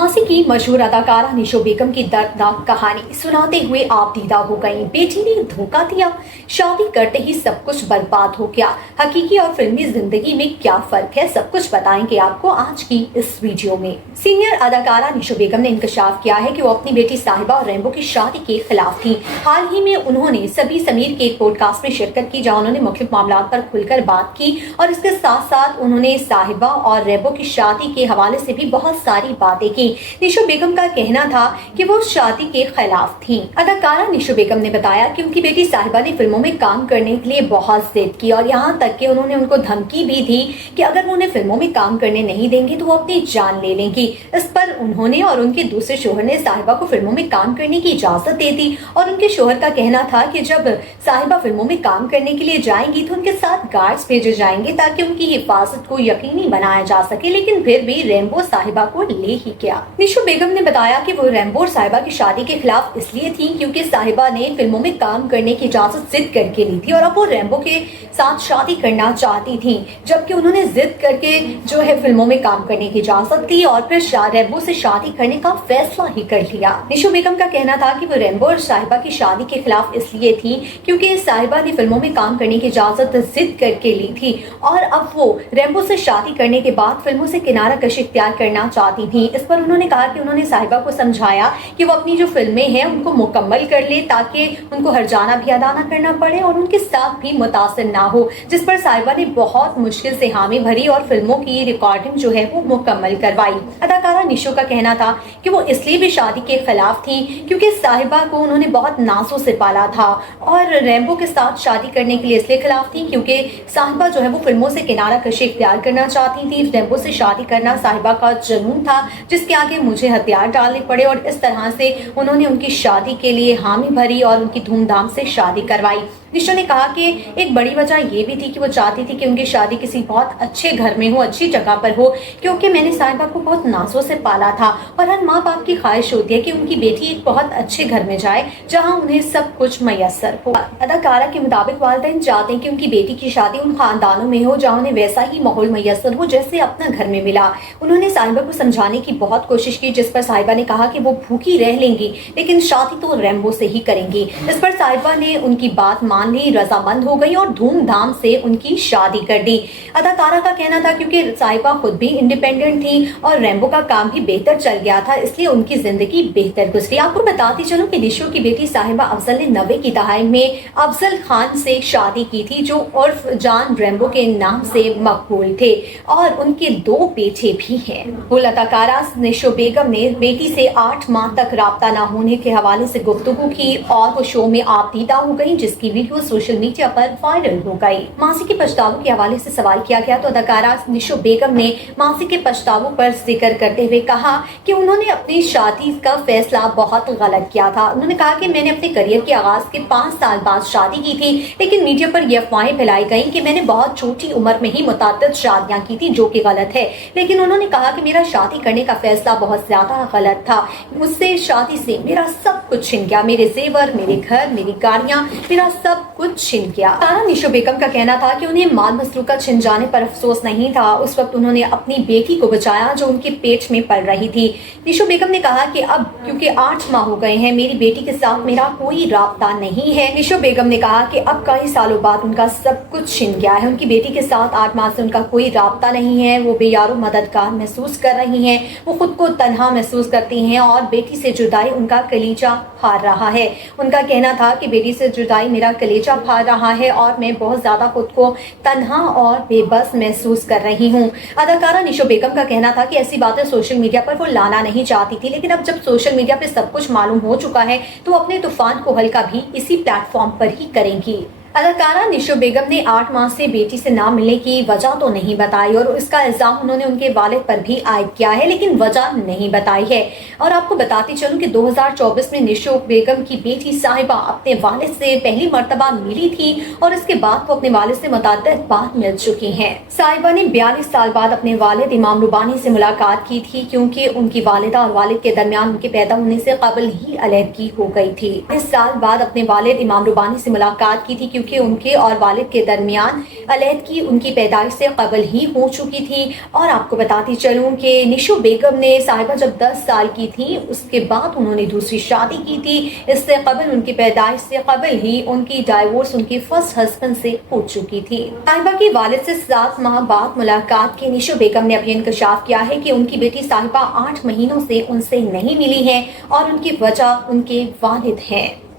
मासी की मशहूर अदाकारा निशो बेगम की दर्दनाक कहानी सुनाते हुए आप दीदा हो गई। बेटी ने धोखा दिया, शादी करते ही सब कुछ बर्बाद हो गया। हकीकी और फिल्मी जिंदगी में क्या फर्क है, सब कुछ बताएंगे आपको आज की इस वीडियो में। सीनियर अदाकारा निशो बेगम ने इंकशाफ किया है कि वो अपनी बेटी साहिबा और रैम्बो की शादी के खिलाफ थी। हाल ही में उन्होंने सभी समीर के एक पॉडकास्ट में शिरकत की, जहाँ उन्होंने मुख्तलिफ मामलों पर खुलकर बात की और इसके साथ साथ उन्होंने साहिबा और रैम्बो की शादी के हवाले से भी बहुत सारी बातें की। निशो बेगम का कहना था कि वो शादी के खिलाफ थी। अदाकारा निशो बेगम ने बताया कि उनकी बेटी साहिबा ने फिल्मों में काम करने के लिए बहुत जिद की और यहाँ तक कि उन्होंने उनको धमकी भी दी कि अगर वो उन्हें फिल्मों में काम करने नहीं देंगी तो वो अपनी जान ले लेंगी। इस पर उन्होंने और उनके दूसरे शोहर ने साहिबा को फिल्मों में काम करने की इजाजत दे दी और उनके शोहर का कहना था कि जब साहिबा फिल्मों में काम करने के लिए जाएंगी तो उनके साथ गार्ड्स भेजे जाएंगे ताकि उनकी हिफाजत को यकीनी बनाया जा सके। लेकिन फिर भी रैम्बो साहिबा को ले ही गया। निशो बेगम ने बताया कि वो रैम्बो और साहिबा की शादी के खिलाफ इसलिए थी क्योंकि साहिबा ने फिल्मों में काम करने की इजाजत जिद करके ली थी और अब वो रैम्बो के साथ शादी करना चाहती थी, जबकि उन्होंने जिद करके जो है फिल्मों में काम करने की इजाजत दी और फिर रैम्बो से शादी करने का फैसला ही कर लिया। निशो बेगम का कहना था कि वो रैम्बो और साहिबा की शादी के खिलाफ इसलिए थी क्योंकि साहिबा ने फिल्मों में काम करने की इजाजत जिद करके ली थी और अब वो रैम्बो से शादी करने के बाद फिल्मों से किनारा कशी इख्तियार करना चाहती थी। इस पर उन्होंने कहा कि उन्होंने साहिबा को समझाया कि वो अपनी जो फिल्में हैं उनको मुकम्मल कर ले ताकि उनको हर्जाना भी अदा न करना पड़े और उनके साथ भी मुतासिर ना हो, जिस पर साहिबा ने बहुत मुश्किल से हामी भरी और फिल्मों की रिकॉर्डिंग जो है वो मुकम्मल करवाई। अदाकारा निशो का कहना था कि वो इसलिए भी शादी के खिलाफ थी क्योंकि साहिबा को उन्होंने बहुत नाजों से पाला था और रैम्बो के साथ शादी करने के लिए इसलिए खिलाफ थी क्योंकि साहिबा जो है वो फिल्मों से किनारा कशी इख्तियार करना चाहती थी। रैम्बो से शादी करना साहिबा का जुनून था जिसके आगे मुझे हथियार डालने पड़े और इस तरह से उन्होंने उनकी शादी के लिए हामी भरी और उनकी धूमधाम से शादी करवाई। निशो ने कहा कि एक बड़ी वजह ये भी थी कि वो चाहती थी कि उनकी शादी किसी बहुत अच्छे घर में हो, अच्छी जगह पर हो, क्योंकि मैंने साहिबा को बहुत नाजों से पाला था और हर माँ बाप की ख्वाहिश होती है कि उनकी बेटी एक बहुत अच्छे घर में जाए जहाँ उन्हें सब कुछ मैसर हो। अदाकारा के मुताबिक वालिदैन चाहते हैं कि उनकी बेटी की शादी उन खानदानों में हो जहाँ उन्हें वैसा ही माहौल मैसर हो जैसे अपना घर में मिला। उन्होंने साहिबा को समझाने की बहुत कोशिश की, जिस पर साहिबा ने कहा कि वो भूखी रह लेंगी लेकिन शादी तो रैम्बो से ही करेंगी। इस पर साहिबा ने उनकी बात मान ली, रजामंद हो गई और धूमधाम से उनकी शादी कर दी। अदाकारा का कहना था क्योंकि साहिबा खुद भी इंडिपेंडेंट थी और रैम्बो का काम भी बेहतर चल गया था, इसलिए उनकी जिंदगी बेहतर गुजरी। आपको बताती चलूं कि निशो की बेटी साहिबा अफजल ने 90 की दहाई में अफजल खान से शादी की थी जो उर्फ जान रैम्बो के नाम से मकबूल थे और उनके 2 बेटे भी हैं। वो अदाकारा निशो बेगम ने बेटी से 8 माह तक राब्ता न होने के हवाले से गुफ्तगू की और वो शो में आप दीदा हो गई, जिसकी वीडियो सोशल मीडिया पर वायरल हो गई। मासी के पछतावों के हवाले से सवाल किया गया तो अदाकारा निशो बेगम ने मासी के पछतावों पर जिक्र करते हुए कहा कि उन्होंने अपनी शादी का फैसला बहुत गलत किया था। उन्होंने कहा कि मैंने अपने करियर के आगाज के 5 साल बाद शादी की थी, लेकिन मीडिया पर यह अफवाहें फैलाई गई कि मैंने बहुत छोटी उम्र में ही मुतअद्दिद शादियां की थी, जो कि गलत है। लेकिन उन्होंने कहा कि मेरा शादी करने का फैसला बहुत ज्यादा गलत था। मुझसे शादी से मेरा सब कुछ छिन गया, मेरे जेवर, मेरे घर, मेरी गाड़ियां, मेरा सब कुछ छिन गया। तारा निशो बेगम का कहना था कि उन्हें माल मसरूका छिन जाने पर अफसोस नहीं था। उस वक्त उन्होंने अपनी बेटी को बचाया जो उनके पेट में पल रही थी। निशो बेगम ने कहा कि अब क्योंकि 8 माह हो गए हैं, मेरी बेटी के साथ मेरा कोई राब्ता नहीं है। निशो बेगम ने कहा कि अब कई सालों बाद उनका सब कुछ छिन गया है। उनकी बेटी के साथ 8 माह से उनका कोई राब्ता नहीं है। वो बेयारो मददगार महसूस कर रही हैं, वो खुद को तन्हा महसूस करती हैं और बेटी से जुदाई उनका कलीजा फाड़ रहा है। उनका कहना था कि बेटी से जुदाई मेरा कलेजा फाड़ रहा है और मैं बहुत ज्यादा खुद को तन्हा और बेबस महसूस कर रही हूँ। अदाकारा निशो बेगम का कहना था कि ऐसी बातें सोशल मीडिया पर वो लाना नहीं चाहती थी, लेकिन अब जब सोशल मीडिया पे सब कुछ मालूम हो चुका है तो अपने तूफान को हल्का भी इसी प्लेटफॉर्म पर ही करेंगी। अदाकारा निशो बेगम ने 8 माह से बेटी से ना मिलने की वजह तो नहीं बताई और इसका इल्जाम उन्होंने उनके वालिद पर भी आयद किया है, लेकिन वजह नहीं बताई है। और आपको बताती चलूं कि 2024 में निशो बेगम की बेटी साहिबा अपने वालिद से पहली मर्तबा मिली थी और इसके बाद वो अपने वालिद से मुतअद्दिद बार मिल चुकी हैं। साहिबा ने 42 साल बाद अपने वालिद इमाम रुबानी से मुलाकात की थी क्योंकि उनकी वालिदा और वालिद के दरमियान उनके पैदा होने से कबल ही अलहदगी हो गई थी। 20 साल बाद अपने वालिद इमाम रुबानी से मुलाकात की थी क्योंकि उनके और वालिद के दरमियान अलहदगी उनकी पैदाइश से कबल ही हो चुकी थी। और आपको बताती चलूं कि निशो बेगम ने साहिबा जब 10 साल की थी उसके बाद उन्होंने दूसरी शादी की थी। इससे कबल उनकी पैदाइश से कबल ही उनकी डाइवोर्स उनके फर्स्ट हस्बैंड से हो चुकी थी। साहिबा के वालिद से 7 माह बाद मुलाकात के निशो बेगम ने अभी इंकशाफ किया है कि उनकी बेटी साहिबा 8 महीनों से उनसे नहीं मिली है और उनकी वजह उनके वालिद हैं।